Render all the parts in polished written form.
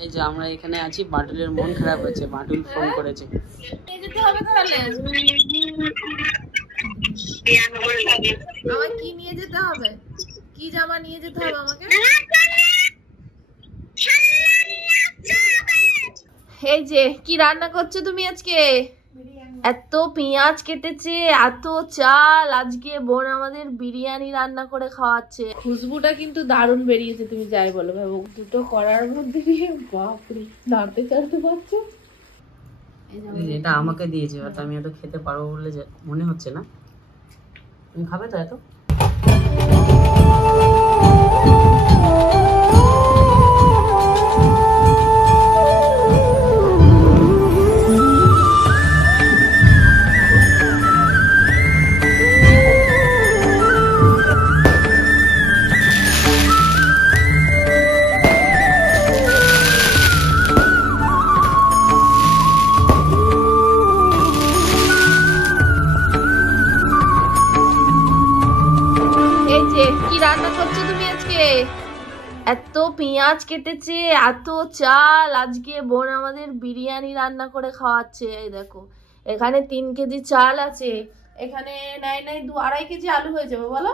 এই যে আমরা এখানে আছি, বাটুলের মন খারাপ হয়েছে, বাটুল ফোন করেছে। যেতে হবে তাহলে আমার কি নিয়ে যেতে হবে, কি জামা নিয়ে যেতে হবে আমাকে? এই যে কি রান্না করছো তুমি আজকে? এত পেঁয়াজ কেটেছে, এত চাল, আজকে বোন আমাদের বিরিয়ানি রান্না করে খাওয়াচ্ছে। খুশবুটা কিন্তু দারুণ বেরিয়েছে, তুমি যাই বলো ভাবো। দুটো করার মধ্যে দিয়ে বাপরে, নাড়তে চাড়তে পারছো। এটা আমাকে দিয়েছে, আমি এত খেতে পারবো বলে মনে হচ্ছে না। তুমি খাবে তো এত? এত পেঁয়াজ কেটেছে, এত চাল, আজকে বোন আমাদের বিরিয়ানি রান্না করে খাওয়াচ্ছে। এই দেখো এখানে 3 কেজি চাল আছে, এখানে নাই 2-2.5 কেজি আলু হয়ে যাবে বলো,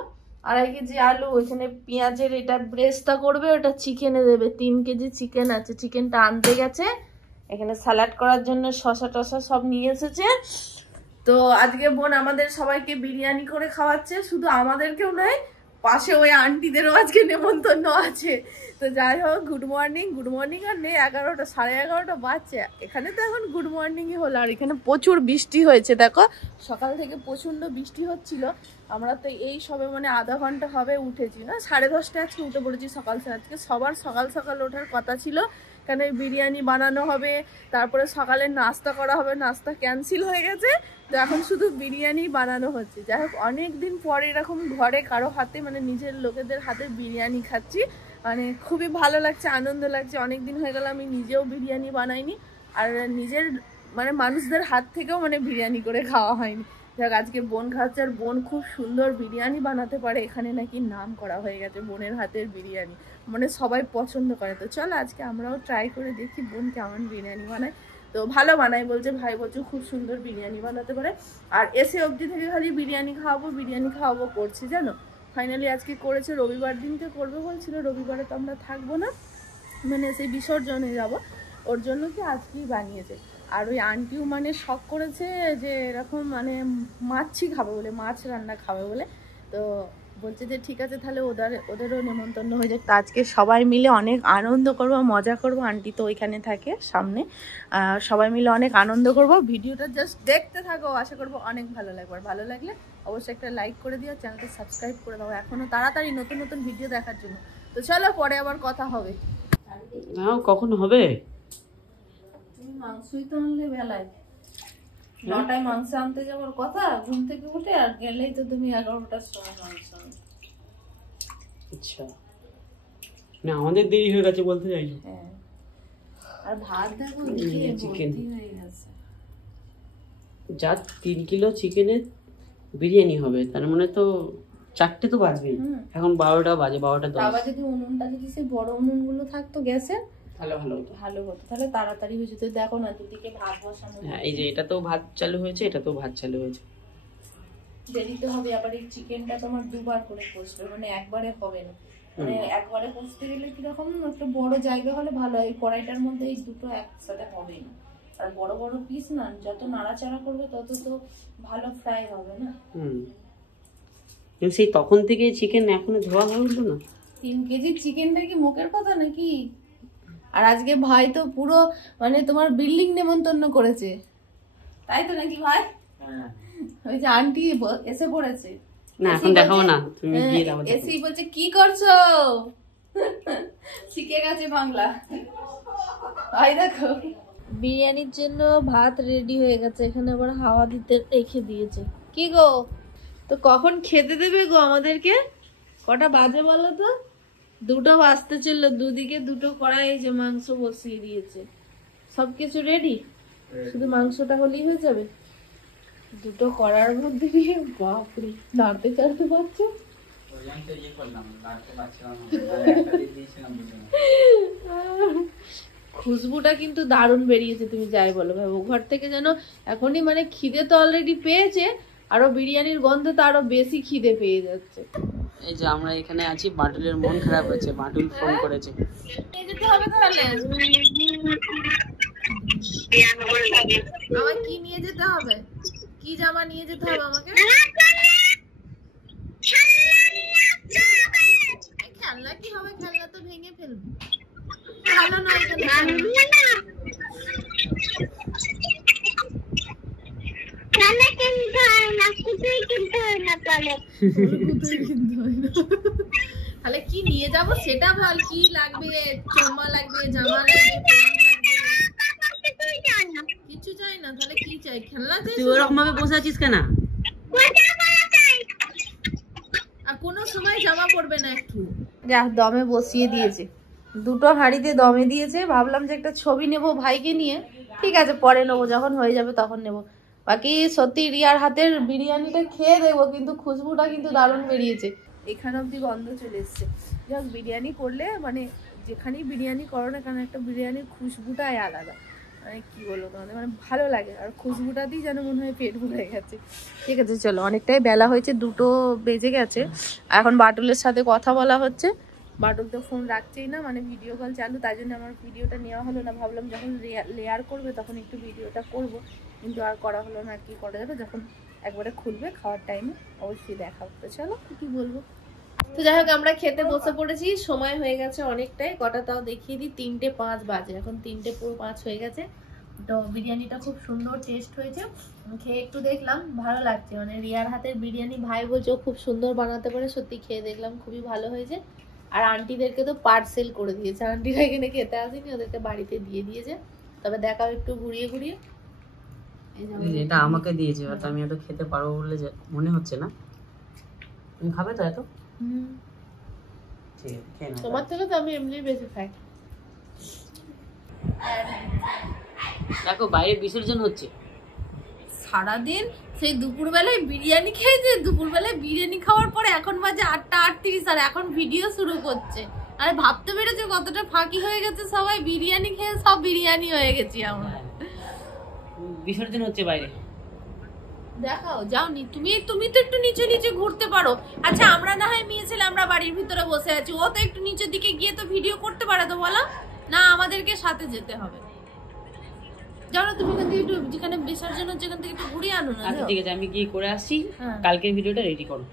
2.5 কেজি আলু, এখানে পেঁয়াজের এটা ব্রেস্তা করবে, ওটা চিকেনে দেবে। 3 কেজি চিকেন আছে, চিকেনটা আনতে গেছে। এখানে স্যালাড করার জন্য শসা টসা সব নিয়ে এসেছে। তো আজকে বোন আমাদের সবাইকে বিরিয়ানি করে খাওয়াচ্ছে, শুধু আমাদেরকেও নয়, পাশে ওই আন্টিদেরও আজকে নেমন্তন্ন আছে। তো যাই হোক, গুড মর্নিং আর নেই, 11টা 11:30 বাজছে। এখানে তো এখন গুড মর্নিংই হলো। আর এখানে প্রচুর বৃষ্টি হয়েছে, দেখো সকাল থেকে প্রচন্ড বৃষ্টি হচ্ছিল। আমরা তো এই সবে মানে আধা ঘন্টা হবে উঠেছি, না 10:30 আজকে উঠে পড়েছি সকাল। আজকে সবার সকাল সকাল ওঠার কথা ছিল, কারণ বিরিয়ানি বানানো হবে, তারপরে সকালে নাস্তা করা হবে, নাস্তা ক্যান্সেল হয়ে গেছে। তো এখন শুধু বিরিয়ানি বানানো হচ্ছে। যাই হোক, অনেকদিন পরে এরকম ঘরে কারো হাতে মানে নিজের লোকেদের হাতে বিরিয়ানি খাচ্ছি, মানে খুবই ভালো লাগছে, আনন্দ লাগছে। অনেকদিন হয়ে গেল আমি নিজেও বিরিয়ানি বানাইনি, আর নিজের মানে মানুষদের হাত থেকেও মানে বিরিয়ানি করে খাওয়া হয়নি। যাক, আজকে বোন খাচ্ছে, আর বোন খুব সুন্দর বিরিয়ানি বানাতে পারে। এখানে নাকি নাম করা হয়ে গেছে বোনের হাতের বিরিয়ানি, মানে সবাই পছন্দ করে। তো চলো আজকে আমরাও ট্রাই করে দেখি বোন কেমন বিরিয়ানি বানায়। তো ভালো বানাই বলছে, ভাই বলছে খুব সুন্দর বিরিয়ানি বানাতে পারে। আর এসে অবধি থেকে খালি বিরিয়ানি খাওয়াবো করছি, জানো। ফাইনালি আজকে করেছে, রবিবার দিনকে করবে বলছিল, রবিবারে তো আমরা থাকবো না, মানে সেই বিসর্জনে যাব, ওর জন্য কি আজকেই বানিয়েছে। আর ওই আন্টিও মানে শখ করেছে যে এরকম মানে মাছই খাবে বলে, মাছ রান্না খাবে বলে। তো বলছে যে ঠিক আছে তাহলে ওদেরও নেমন্তন্ন হয়ে যাক। তো আজকে সবাই মিলে অনেক আনন্দ করব, মজা করব। আন্টি তো ওইখানে থাকে সামনে, সবাই মিলে অনেক আনন্দ করব। ভিডিওটা জাস্ট দেখতে থাকো, আশা করবো অনেক ভালো লাগবে। আর ভালো লাগলে অবশ্যই একটা লাইক করে দিও, চ্যানেলটা সাবস্ক্রাইব করে দাও এখনো তাড়াতাড়ি নতুন নতুন ভিডিও দেখার জন্য। তো চলো পরে আবার কথা হবে। কখন হবে? তুমি মাংসই তো আনলে বেলায়, 9টায় মাংস আনতে যাওয়ার কথা ঘুম থেকে উঠে, আর গেলেই তো তুমি 11টার সময় মাংস আনতে। আচ্ছা, না আমাদের দেরি হয়ে গেছে বলতে চাইছো? হ্যাঁ, আর ভাত দেখো চিকেন হয়ে গেছে। যা 3 কিলো চিকেনের বিরিয়ানি হবে, তার মানে তো 4টে তো বাজবে। এখন 12টা বাজে, 12টা 10। আবার যদি উনুনটা যদি সেই বড় উনুনগুলো থাকতো গ্যাসের, ভালো হতো, তাহলে তাড়াতাড়ি হয়ে যেত। দেখো না দুদিকে ভাত বসানো। হ্যাঁ, এই যে এটা তো ভাত চালু হয়েছে, এটা তো ভাত চালু হয়েছে। দেরিতে হবে। আবার এই চিকেনটা তোমার দুবার করে কষবে, মানে একবারে হবে না। মানে একবারে কষতে গেলে কিরকম একটা বড় জায়গা হলে ভালো হয়, এই কড়াইটার মধ্যে এই দুটো একসাথে হবে না। আর বড় বড় পিস না, যত নাড়াচাড়া করবে তত তো ভালো ফ্রাই হবে না। সেই তখন থেকে চিকেন এখনো ধোয়া হলো না। 3 কেজি চিকেনটা কি মুখের কথা নাকি? আর আজকে ভাই তো পুরো মানে তোমার বিল্ডিং নেমন্তন্ন করেছে, তাই তো নাকি ভাই? ওই যে আন্টি এসে পড়েছে। না এখন দেখাও না, তুমি দিয়ে দাও। এসি বলছে কি করছো, শিখে গেছে বাংলা। ভাই দেখো বিরিয়ানির জন্য ভাত রেডি হয়ে গেছে, এখানে আবার হাওয়া দিতে রেখে দিয়েছে। কি গো, তো কখন খেতে দেবে গো আমাদেরকে? কটা বাজে বলো তো? 2টো বাজতে চললো, দুদিকে 2টো কড়াই যে মাংস বসিয়ে দিয়েছে। সবকিছু রেডি, শুধু মাংসটা হলেই হয়ে যাবে। 2টো করার মধ্যে দিয়ে বাপরে, নাড়তে চাড়তে পারছো? খুশবুটা কিন্তু দারুণ বেরিয়েছে, তুমি যাই বলো ভাই। ও ঘর থেকে যেন এখনই মানে খিদে তো অলরেডি পেয়েছে, আরো বিরিয়ানির গন্ধ তো আরো বেশি খিদে পেয়ে যাচ্ছে। এই যে আমরা এখানে আছি, বাটুলের মন খারাপ হয়েছে, বাটুল ফোন করেছে। নিয়ে যেতে হবে তাহলে, আমার কি নিয়ে যেতে হবে, কি জামা নিয়ে যেতে হবে আমাকে? খেলনা কি হবে, খেলনা তো ভেঙে ফেলবো, ভালো নয় তাহলে কি নিয়ে যাবো সেটা বল, কি লাগবে? চোমা লাগবে, জামা লাগবে, কিছু চাই না, তাহলে কি চাই? খেলনা চাই? তুই ওরকম ভাবে বসে আছিস কেন? আর কোনো সময় জামা পড়বে না একটু। যা দমে বসিয়ে দিয়েছে, দুটো হাঁড়িতে দমে দিয়েছে। ভাবলাম যে একটা ছবি নেব ভাইকে নিয়ে, ঠিক আছে পরে নেবো, যখন হয়ে যাবে তখন নেব। বাকি সত্যি রিয়ার হাতের বিরিয়ানিটা খেয়ে দেখবো, কিন্তু খুশবুটা কিন্তু দারুণ বেরিয়েছে। এখানে অব্দি গন্ধ চলে এসছে। যাক, বিরিয়ানি করলে মানে যেখানেই বিরিয়ানি করো না কেন, একটা বিরিয়ানির খুশবুটাই আলাদা, মানে কি বলবো তোমাদের, মানে ভালো লাগে। আর খুশবুটাতেই যেন মনে হয় পেট ভরে গেছে। ঠিক আছে চলো, অনেকটাই বেলা হয়েছে, 2টো বেজে গেছে। এখন বাটুলের সাথে কথা বলা হচ্ছে। বাটুল তো ফোন রাখছেই না, মানে ভিডিও কল চালু, তাই জন্য আমার ভিডিওটা নেওয়া হলো না। ভাবলাম যখন লেয়ার করবে তখন একটু ভিডিওটা করব, কিন্তু আর করা হলো না। আর কি করা যাবে, যখন একবারে খুলবে খাওয়ার টাইমে অবশ্যই দেখা হবে। চলো কি বলবো। তো যাই হোক, আমরা খেতে বসে পড়েছি, সময় হয়ে গেছে অনেকটাই। কটা তাও দেখিয়ে দিই, 3:05 বাজে, এখন 3:05 হয়ে গেছে। তো বিরিয়ানিটা খুব সুন্দর টেস্ট হয়েছে, খেয়ে একটু দেখলাম ভালো লাগছে। মানে রিয়ার হাতের বিরিয়ানি ভাই বলছে ও খুব সুন্দর বানাতে পারে, সত্যি খেয়ে দেখলাম খুবই ভালো হয়েছে। আর আন্টিদেরকে তো পার্সেল করে দিয়েছে, আন্টিরা এখানে খেতে আসেনি, ওদেরকে বাড়িতে দিয়ে দিয়েছে। তবে দেখাও একটু ঘুরিয়ে ঘুরিয়ে। এটা আমাকে দিয়েছে, বাট আমি এত খেতে পারবো বলে মনে হচ্ছে না। তুমি খাবে তো এত? ঠিক আছে, খেয়ে নাও। তোমার থেকে তো আমি এমনি বেশি খাই। দেখো বাইরে বিসর্জন হচ্ছে। সারাদিন সেই দুপুরবেলায় বিরিয়ানি খেয়েছে, দুপুরবেলায় বিরিয়ানি খাওয়ার পরে এখন বাজে 8:38, আর এখন ভিডিও শুরু করছে। আর ভাবতে পেরেছে কতটা ফাঁকি হয়ে গেছে সবাই, বিরিয়ানি খেয়ে সব বিরিয়ানি হয়ে গেছি আমরা। বিসর্জন হচ্ছে বাইরে, দেখাও যাওনি তুমি, তুমি তো একটু নিচে নিচে ঘুরতে পারো। আচ্ছা আমরা না হয় মেয়ে ছেলে, আমরা বাড়ির ভিতরে বসে আছি, ও তো একটু নিচের দিকে গিয়ে তো ভিডিও করতে পারে, তো বলো না আমাদেরকে সাথে যেতে হবে। জানো তুমি এখান থেকে একটু, যেখানে বিসর্জন হচ্ছে সেখান থেকে একটু ঘুরিয়ে আনো না। আচ্ছা ঠিক আছে, আমি কি করে আসি, কালকের ভিডিওটা রেডি করো।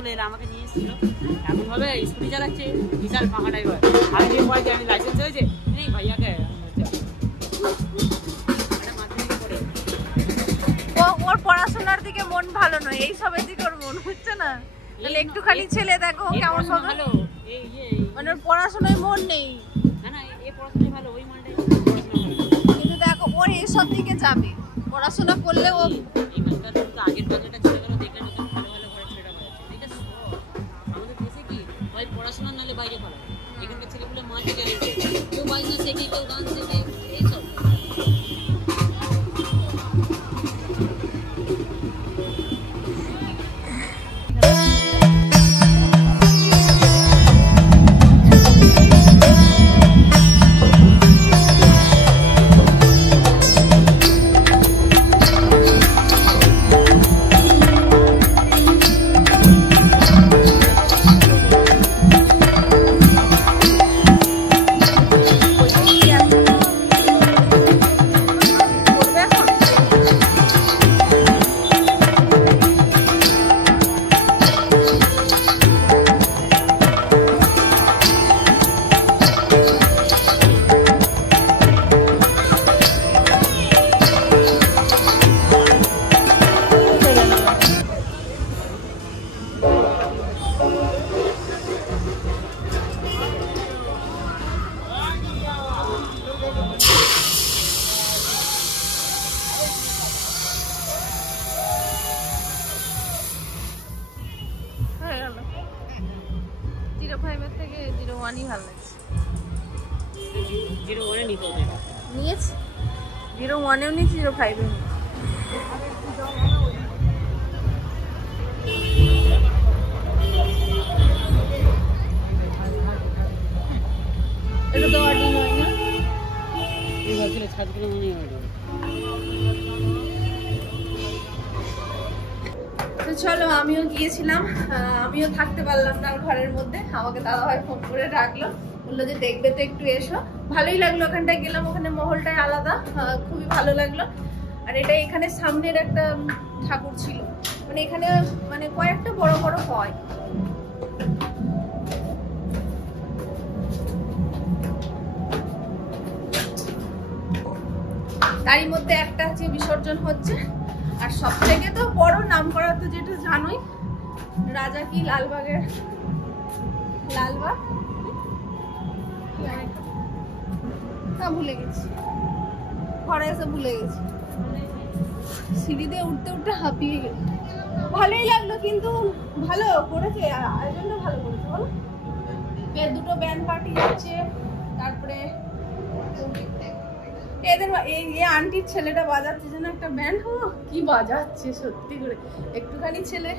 চলে এলো, আমাকে নিয়ে এসেছিল। এমন ভাবে স্কুটি চালাচ্ছে, বিশাল ফাঁকা ড্রাইভার। আমি যে বলছি আমি লাইসেন্স হয়েছে, এই ভাইয়াকে ওর পড়াশোনার দিকে মন ভালো নয়, এই সবের দিকে ওর মন হচ্ছে না। তাহলে একটুখানি ছেলে দেখো কেমন ভালো, মানে ওর পড়াশোনায় মন নেই। কিন্তু দেখো ওর এইসব দিকে যাবে, পড়াশোনা করলে ও আগের বাজেটটা চলে গেল, দেখে নতুন ভালো ভালো ঘরে ছেলেটা পড়াচ্ছে। এটা আমাদের দেশে কি ভাই পড়াশোনা নালে বাইরে ভালো, এখানকার ছেলেগুলো মাঝে গেলে কেউ বাজনা শেখে, কেউ গান শেখে, এইসব। নিয়েছি 01-এও নিয়েছি, 05-এও নিয়েছি। এটা তো অর্ডি নয় না, এই বছরে 7 কিলো মনে হয়। তো চলো আমিও গিয়েছিলাম, আমিও থাকতে পারলাম না ঘরের মধ্যে। আমাকে দাদাভাই ফোন করে ডাকলো, বললো যে দেখবে তো একটু এসো। ভালোই লাগলো, ওখানটায় গেলাম, ওখানে মহলটাই আলাদা, খুবই ভালো লাগলো। আর এটা এখানে সামনের একটা ঠাকুর ছিল, মানে এখানে মানে কয়েকটা বড় বড় হয়। তারই মধ্যে একটা আছে বিসর্জন হচ্ছে। আর সব থেকে তো বড় নাম করা তো যেটা জানোই, রাজা কি লালবাগের লালবাগ, না ভুলে গেছি, ঘরে এসে ভুলে গেছি। সিঁড়ি দিয়ে উঠতে উঠতে হাঁপিয়ে গেল। ভালোই লাগলো, কিন্তু ভালো করেছে, আয়োজনটা ভালো করেছে বলো। দুটো ব্যান্ড পার্টি যাচ্ছে, তারপরে এদের এই আন্টির ছেলেটা বাজাচ্ছে যেন একটা ব্যান্ড, কি বাজাচ্ছে সত্যি করে। একটুখানি ছেলে